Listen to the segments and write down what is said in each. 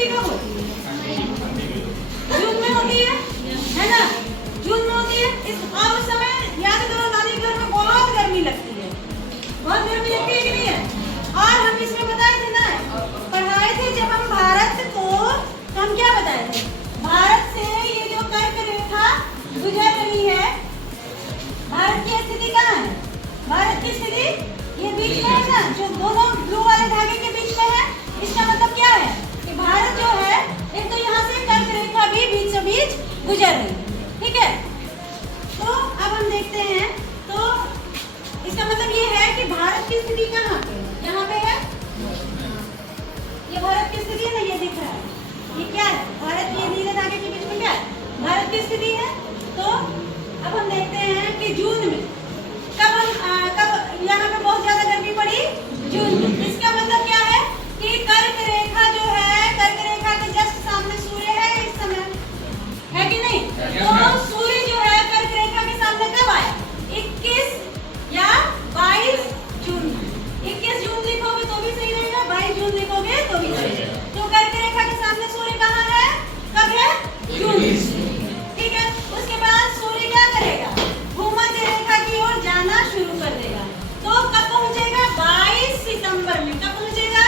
छुट्टी कब होती है? जून में होती है ना? जून में होती है। इस अब उस समय याद करो नानी घर में बहुत गर्मी लगती है, बहुत गर्मी लगती है कि नहीं है? और हम इसमें बताए थे ना, पढ़ाए थे जब हम भारत को, तो हम क्या बताए थे? भारत से ये जो कर्क रेखा गुजर रही है, भारत की स्थिति कहाँ है? भारत की स्थिति ये बीच में है ना, जो दोनों ब्लू वाले धागे के बीच में है। इसका मतलब क्या है कि भारत जो है, एक तो यहाँ से कर्क रेखा भी बीचों बीच गुजर रही है, ठीक है? तो अब हम देखते हैं, तो इसका मतलब ये है कि भारत की स्थिति कहाँ पे है? यहाँ पे है, ये भारत की स्थिति है ना, ये दिख रहा है, ये क्या है? भारत की नीले धागे के बीच में क्या है? भारत की स्थिति है। तो अब हम देखते हैं कि जून में कब यहाँ पे बहुत ज्यादा गर्मी पड़ी? जून में। इसका मतलब क्या है कि कर्क रेखा जो है, कर्क रेखा के जस्ट सामने सूर्य है इस समय, है कि नहीं? तो सूर्य जो है कर्क रेखा के सामने कब आया? 21 या 22 जून। 21 जून लिखोगे तो भी सही रहेगा, 22 जून लिखोगे तो भी सही रहेगा। तो कर्क रेखा के सामने सूर्य कहाँ है? कब है? जून। ठीक है, उसके बाद सूर्य क्या करेगा? भूमध्य रेखा की ओर जाना शुरू कर देगा। तो कब पहुंचेगा? 22 सितंबर में। कब पहुंचेगा?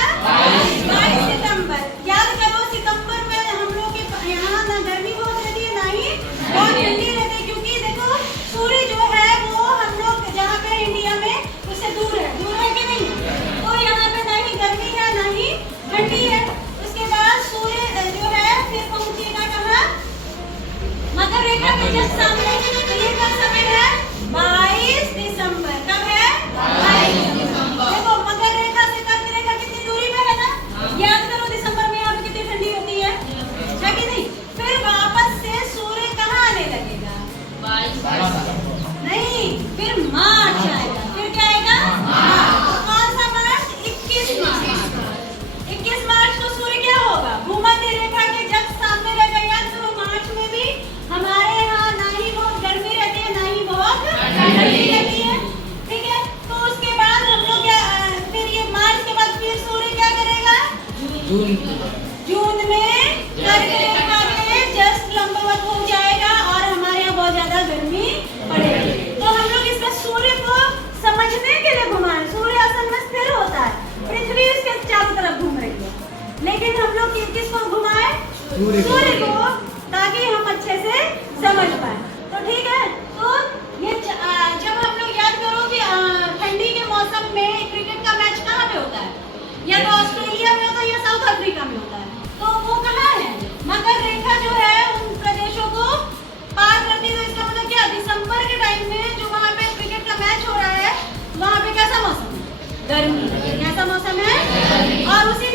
22 सितंबर। याद करो, सितंबर में हम लोग के यहाँ ना गर्मी बहुत रहती है, ना ही बहुत ठंडी रहती है, क्योंकि देखो सूर्य जो है वो हम लोग जहाँ पे इंडिया में उससे दूर है कि नहीं? तो यहाँ पे ना ही गर्मी है ना ही ठंडी है। उसके बाद सूर्य जो है फिर पहुंचेगा कहाँ? मकर रेखा के जस्ट सामने। तो ये कब समय है? 22 दिसंबर। कब है? 22 दिसंबर। देखो मकर रेखा से कर्क रेखा कितनी दूरी पे है ना? याद करो दिसंबर में यहाँ पे कितनी ठंडी होती है कि नहीं? फिर वापस से सूर्य कहाँ आने लगेगा? 22 नहीं, फिर मार्च आएगा। फिर क्या आएगा? कौन सा मार्च? 21 मार्च। 21 मार्च को सूर्य क्या होगा? भूमध्य रेखा के जस्ट सामने रहेगा। याद करो मार्च में भी हमारे यहाँ ना ही बहुत गर्मी रहती है, ना ही बहुत ठंडी रहती है, ठीक है? तो उसके बाद हम लोग क्या, फिर ये मार्च के बाद फिर सूर्य क्या करेगा? जून में कर्क रेखा के जस्ट लंबवत हो जाएगा और हमारे यहाँ बहुत ज्यादा गर्मी पड़ेगी। तो हम लोग इसमें सूर्य को समझने के लिए घुमाएं। सूर्य असल में स्थिर होता है, पृथ्वी उसके चारों तरफ घूम रही है, लेकिन हम लोग किसको घुमाएं? सूर्य को, ताकि हम अच्छे से समझ पाए। तो ठीक है, तो ये जब हम लोग याद करो कि ठंडी के मौसम में क्रिकेट का मैच कहाँ पे होता है? या तो ऑस्ट्रेलिया में होता है या साउथ अफ्रीका में होता है। तो वो कहाँ है? मकर रेखा जो है उन प्रदेशों को पार करती है। तो इसका मतलब क्या? दिसंबर के टाइम में जो वहाँ पे क्रिकेट का मैच हो रहा है, वहाँ पे कैसा मौसम है? गर्मी। कैसा मौसम है? और उसी